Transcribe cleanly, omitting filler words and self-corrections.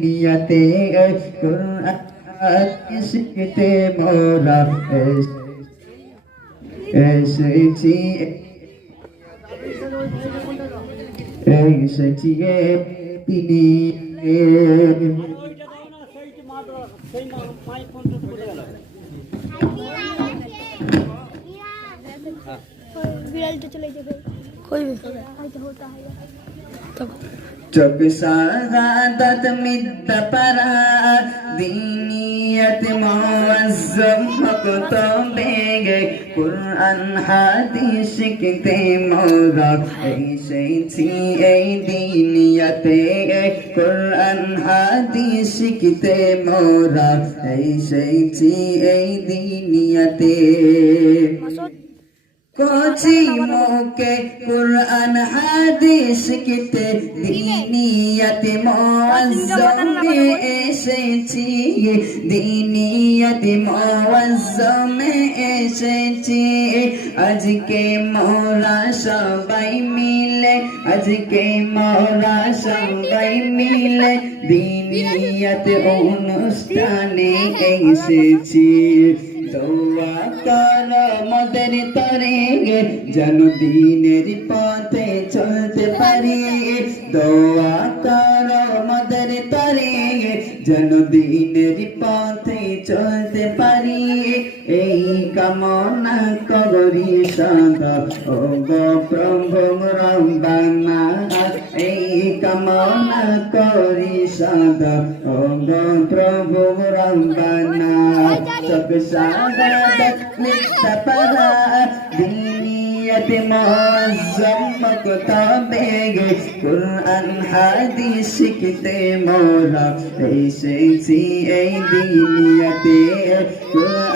নিয়তে কুরআন শিখতে মোরা এসেছি তিনি বিড়ালটা চলে যাবে কইবে হয়তো হতা হয় তব চোখ সাগাদত মিদ্দ পারা দিনিয়ত মুআজ্জম মকতবে কুরআন হাদিস শিখতে মোরা এসেছি এই দিনিয়তে কুরআন হাদিস শিখতে মোরা এসেছি এই দিনিয়তে কোচি মোকে কুরআন হাদিস কিতে দিনিয়ত মুআজ্জমে এসেছি দিনিয়ত মুআজ্জমে এসেছি আজকে মোরা সবাই মিলে আজকে মোরা সবাই মিলে দিনিয়ত অনুষ্ঠানে এসেছি দোয়া কর মদের তরে যেন দিনের পথে চলতে পারি দোয়া কর মদের তরে যেন দিনের পথে চলতে পারি এই কামনা করি সদা ও গো প্রভু রব্বানা এই কামনা করি সদা ও গো প্রভু রব্বানা সব সাগাদত মিথ্য পারা দিনিয়ত মুআজ্জম মকতবে কুরআন হাদিস শিখতে মোরা এসেছি এই দিনিয়তে কুরআন